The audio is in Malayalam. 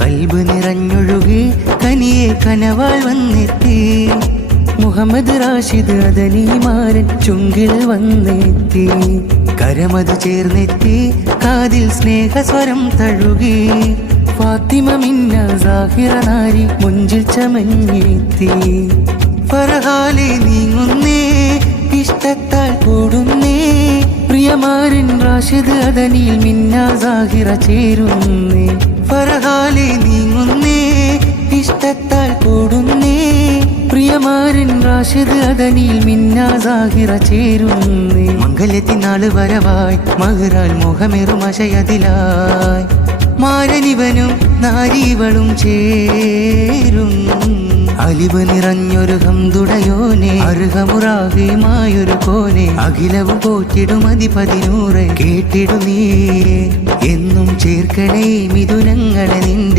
കൽബ് നിറഞ്ഞൊഴുകി കനിയെ കനവാൾ വന്നെത്തി മുഹമ്മദ് റാഷിദ് അദനിമാരൻ ചുങ്കിൽ വന്നെത്തി കരമത് ചേർന്നെത്തി കാതിൽ സ്നേഹസ്വരം തഴുകി ഫാത്തിമ മിന്ന സാഹിറ നാരി മുഞ്ചിൽ ചമഞ്ഞെത്തി ഫർഹാലെ നീങ്ങുന്നേ ഇഷ്ടത്താൽ കൂടുന്നേ പ്രിയമാരൻ റാഷിദ് അദനിയിൽ മിന്ന സാഹിറ ചേരുന്നേ ഫർഹാലെ നീങ്ങുന്നേ ഇഷ്ടത്താൽ കൂടുന്നേ പ്രിയമാരൻ റാഷിദ് അദനിയിൽ മിന്ന സാഹിറ ചേരുന്നേ മംഗല്യത്തിനാള് വരവായി മഹറാൽ മുഖമേറുമശയതിലായി മാരനിവനും നാരീവളും ചേരും അലിവ് നിറഞ്ഞൊരു ഹംദുടയോനെ അർഹമുറാഹിമായൊരു കോനെ അഖിലവും പോറ്റിടും അധിപതിനൂറെ കേട്ടിടു നീ എന്നും ചേർക്കണേ മിഥുനങ്ങളെ നിന്റെ